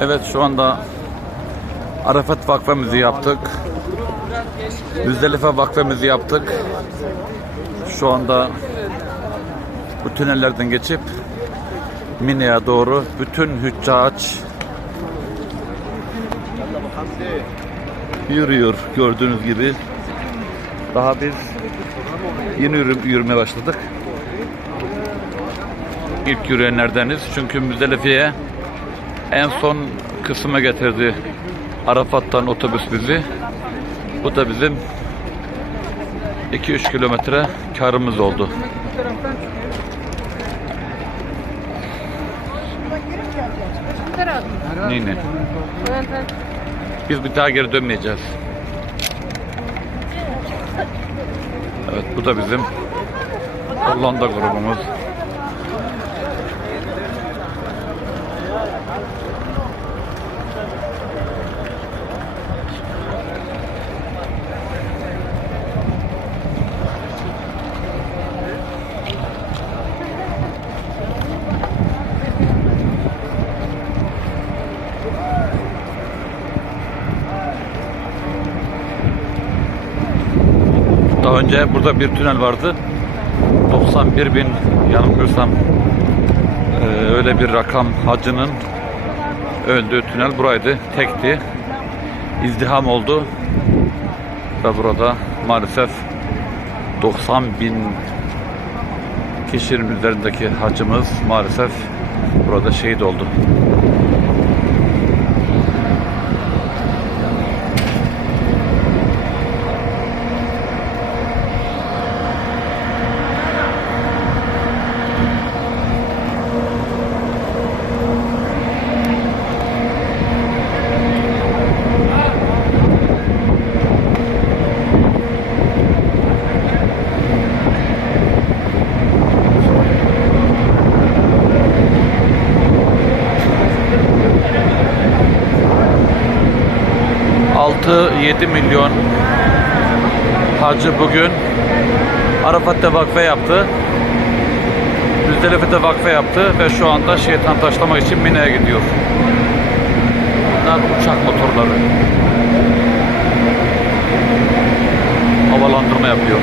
Evet şu anda Arafat vakfemizi yaptık. Müzdelife vakfemizi yaptık. Şu anda bu tünellerden geçip Mine'ye doğru bütün hüccaç yürüyor gördüğünüz gibi. Daha biz yeni yürü- yürümeye başladık. İlk yürüyenlerdeniz. Çünkü Müzdelife'ye en son kısma getirdi Arafat'tan otobüs bizi. Bu da bizim 2-3 kilometre karımız oldu. Neyine? Biz bir daha geri dönmeyeceğiz. Evet bu da bizim Hollanda grubumuz. Daha önce burada bir tünel vardı. 91 bin yanılmıyorsam eee, öyle bir rakam hacının öldüğü tünel buraydı. Tekti. İzdiham oldu. Ve burada maalesef 90 bin kişinin üzerindeki hacımız maalesef burada şehit oldu. Altı 7 milyon hacı bugün Arafat'ta vakfe yaptı. Müzdelife'de vakfe yaptı ve şu anda şeytan taşlamak için Mine'ye gidiyor. Bunlar uçak motorları. Havalandırma yapıyor.